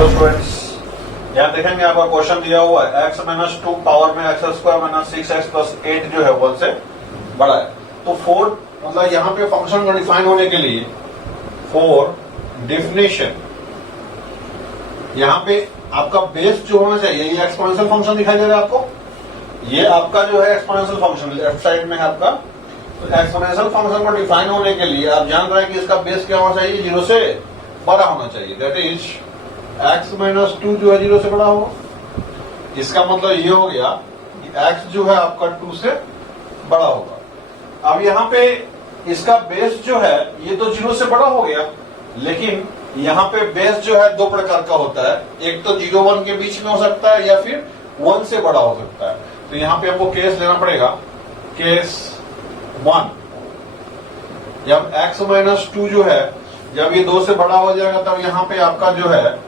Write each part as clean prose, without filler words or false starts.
Hello students, यहाँ देखेंगे आपका क्वेश्चन दिया हुआ है x माइनस 2 पावर में x square minus 6x plus 8 जो है 1 से बड़ा है। तो 4 मतलब यहाँ पे फंक्शन को डिफाइन होने के लिए फॉर डेफिनेशन यहाँ पे आपका बेस जो होना चाहिए, ये एक्सपोनेंशियल फंक्शन दिखाई दे रहा है आपको, ये आपका जो है एक्सपोनेंशियल फंक्शन लेफ्ट साइड में है आपका। तो एक्सपोनेंशियल फंक्शन को डिफाइन होने के लिए आप जान रहे हैं कि इसका बेस क्या होना चाहिए, 0 से बड़ा होना चाहिए। दैट इज x माइनस 2 जो है 0 से बड़ा होगा। इसका मतलब ये हो गया कि x जो है आपका 2 से बड़ा होगा। अब यहाँ पे इसका बेस जो है ये तो 0 से बड़ा हो गया, लेकिन यहाँ पे बेस जो है दो प्रकार का होता है, एक तो 0 1 के बीच में हो सकता है या फिर 1 से बड़ा हो सकता है। तो यहाँ पे आपको केस लेना पड़ेगा, केस 1। जब x माइनस 2 जो है जब ये 2 से बड़ा हो जाएगा तब यहाँ पे आपका जो है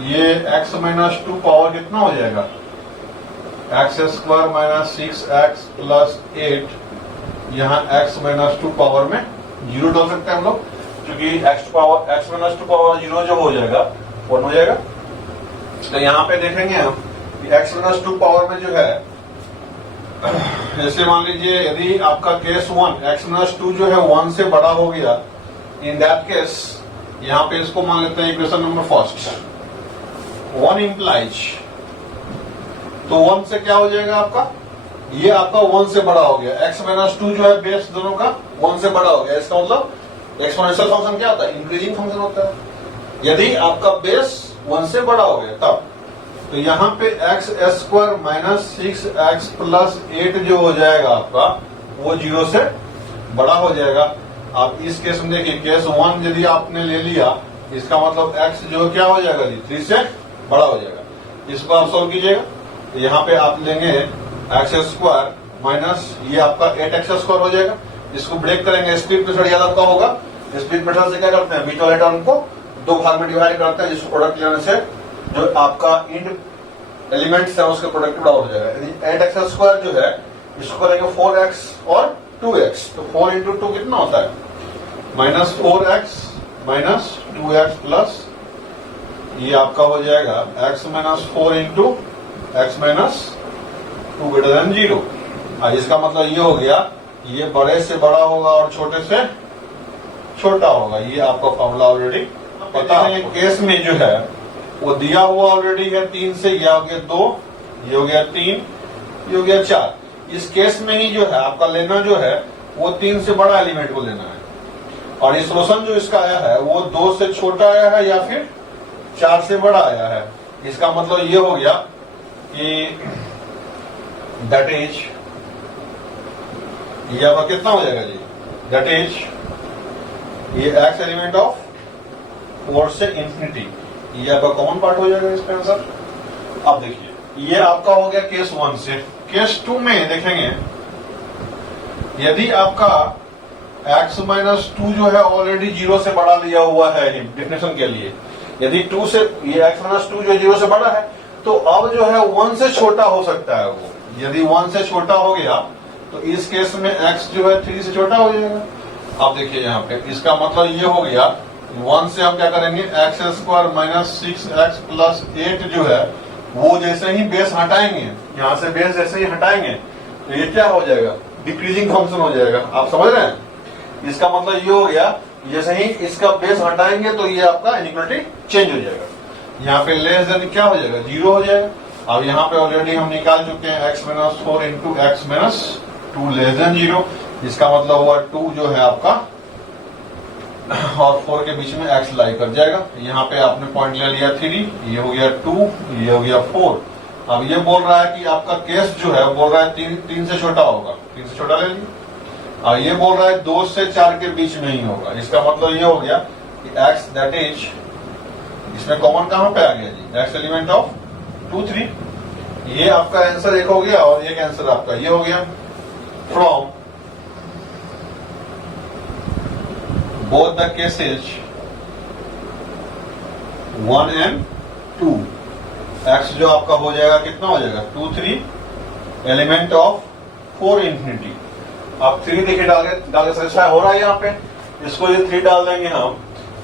ये x माइनस 2 पावर कितना हो जाएगा, x square minus 6x plus 8। यहाँ x माइनस 2 पावर में 0 डाल सकते हैं हम लोग, क्योंकि x माइनस 2 पावर 0 जो हो जाएगा 1 हो जाएगा। तो यहाँ पे देखेंगे हम कि x माइनस 2 पावर में जो है, जैसे मान लीजिए यदि आपका केस 1 x माइनस 2 जो है 1 से बड़ा हो गया, इन दैट केस यहाँ पे इसको मान लेते हैं इक्वेशन नंबर फर्स्ट, 1 इम्प्लाइज। तो 1 से क्या हो जाएगा आपका, ये आपका 1 से बड़ा हो गया। x माइनस 2 जो है बेस दोनों का 1 से बड़ा हो गया। इसका मतलब एक्सपोनेंशियल फंक्शन क्या होता है, इंक्रीजिंग फंक्शन होता है। यदि आपका बेस 1 से बड़ा हो गया तब तो यहाँ पे x square minus 6x plus 8 जो हो जाएगा आपका, वो 0 से बड़ा हो जाएगा। आप इस केस में देखिए, केस 1 यदि आपने ले लिया, इसका मतलब x जो क्या हो जाएगा जी, 3 से बड़ा हो जाएगा। इसको आप सोल्व कीजिएगा, तो यहाँ पे आप लेंगे एक्स स्क्वायर माइनस ये आपका 8x स्क्वायर हो जाएगा। इसको ब्रेक करेंगे, स्प्लिट मेथड याद आपका होगा। स्प्लिट मेथड से क्या करते हैं, बीच वाले टर्म को दो भाग में डिवाइड करते हैं, जिसको प्रोडक्ट लेने से जो आपका इंड एलिमेंट्स है उसका प्रोडक्ट बड़ा हो जाएगा। यदि 8x स्क्वायर जो है इसको करेंगे 4x और 2x, तो 4 इंटू 2 कितना होता है, minus 4x minus 2x plus ये आपका हो जाएगा x minus 4 into x minus 2 greater than 0। इसका मतलब ये हो गया, ये बड़े से बड़ा होगा और छोटे से छोटा होगा। ये आपका फॉर्मूला ऑलरेडी पता है। केस में जो है वो दिया हुआ ऑलरेडी है 3 से, यह हो गया 2, ये हो गया 3, ये हो गया 4। इस केस में ही जो है आपका लेना जो है वो 3 से बड़ा एलिमेंट को लेना है, और ये सोल्यूशन जो इसका आया है वो 2 से छोटा आया है या फिर 4 से बड़ा आया है। इसका मतलब ये हो गया कि दैट इज ये आपका कितना हो जाएगा जी, दैट इज ये x एलिमेंट ऑफ 4 से इंफिनिटी, ये आपका कॉमन पार्ट हो जाएगा इसका आंसर। अब देखिए ये आपका हो गया केस 1 से। केस 2 में देखेंगे, यदि आपका x माइनस 2 जो है ऑलरेडी 0 से बड़ा लिया हुआ है डेफिनेशन के लिए, यदि 2 से ये x माइनस 2 जो 0 से बड़ा है, तो अब जो है 1 से छोटा हो सकता है वो। यदि 1 से छोटा हो गया तो इस केस में x जो है 3 से छोटा हो जाएगा। अब देखिए यहाँ पे इसका मतलब ये हो गया, 1 से हम क्या करेंगे, x square minus 6x plus 8 जो है वो जैसे ही बेस हटाएंगे, यहाँ से बेस जैसे ही हटाएंगे तो ये क्या हो जाएगा, डिक्रीजिंग फंक्शन हो जाएगा। आप समझ रहे हैं, इसका मतलब ये हो गया जैसे ही इसका बेस हटाएंगे तो ये आपका इनइक्वालिटी चेंज हो जाएगा। यहाँ पे लेस देन क्या हो जाएगा, 0 हो जाएगा। अब यहाँ पे ऑलरेडी हम निकाल चुके हैं x minus 4 into x minus 2 less than 0। इसका मतलब हुआ 2 जो है आपका और 4 के बीच में x लाई कर जाएगा। यहाँ पे आपने पॉइंट ले लिया 3, ये हो गया 2, ये हो गया 4। अब ये बोल रहा है कि आपका केस जो है बोल रहा है 3 से छोटा होगा, 3 से छोटा ले लिया। और ये बोल रहा है 2 से 4 के बीच में ही होगा। इसका मतलब ये हो गया कि x दैट इज, इसमें कॉमन कहां पे आ गया जी, एक्स एलिमेंट ऑफ 2 3। ये आपका आंसर एक हो गया और एक आंसर आपका ये हो गया। From both the cases 1 and 2, x जो आपका हो जाएगा कितना हो जाएगा, 2 3 एलिमेंट ऑफ 4 इंफिनिटी। आप 3 देखिए डाल सेटिस्फाई हो रहा है यहाँ पे, इसको ये 3 डाल देंगे हम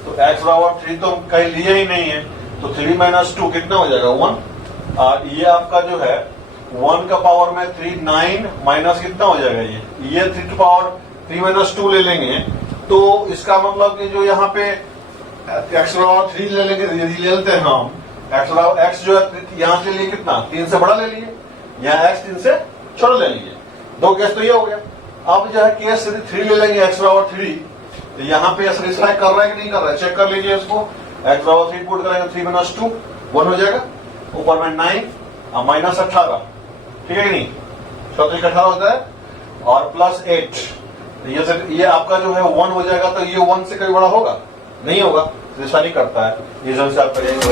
तो x बराबर 3 तो हम कहीं लिए ही नहीं है, तो 3 माइनस 2 कितना हो जाएगा 1। ये आपका जो है 1 का पावर में 3 9 माइनस कितना हो जाएगा ये 3 टू पावर 3 माइनस 2 ले लेंगे तो इसका मतलब कि जो यहाँ पे एक्स पावर 3 ले लेंगे, यदि ले लेते हैं हम एक्स जो है यहाँ से लिए कितना 3 से बड़ा ले लिए, यहाँ एक्स 3 से छोटा ले लिए। दो केस तो ये हो गया। अब जो है केस यदि 3 ले लेंगे एक्स पावर 3 तो यहाँ पे सेटिस्फाई कर रहा है कि नहीं कर रहा है, चेक कर लीजिए इसको। एक्स पावर 3 पुट करेंगे 3 माइनस 2 1 हो जाएगा, ऊपर में 9 माइनस 18, ठीक है कि नहीं, 34 18 होता है और प्लस 8, ये आपका जो है 1 हो जाएगा। तो ये 1 से कहीं बड़ा होगा नहीं होगा, सेटिस्फाई नहीं करता है, रीजन से आप करिएगा।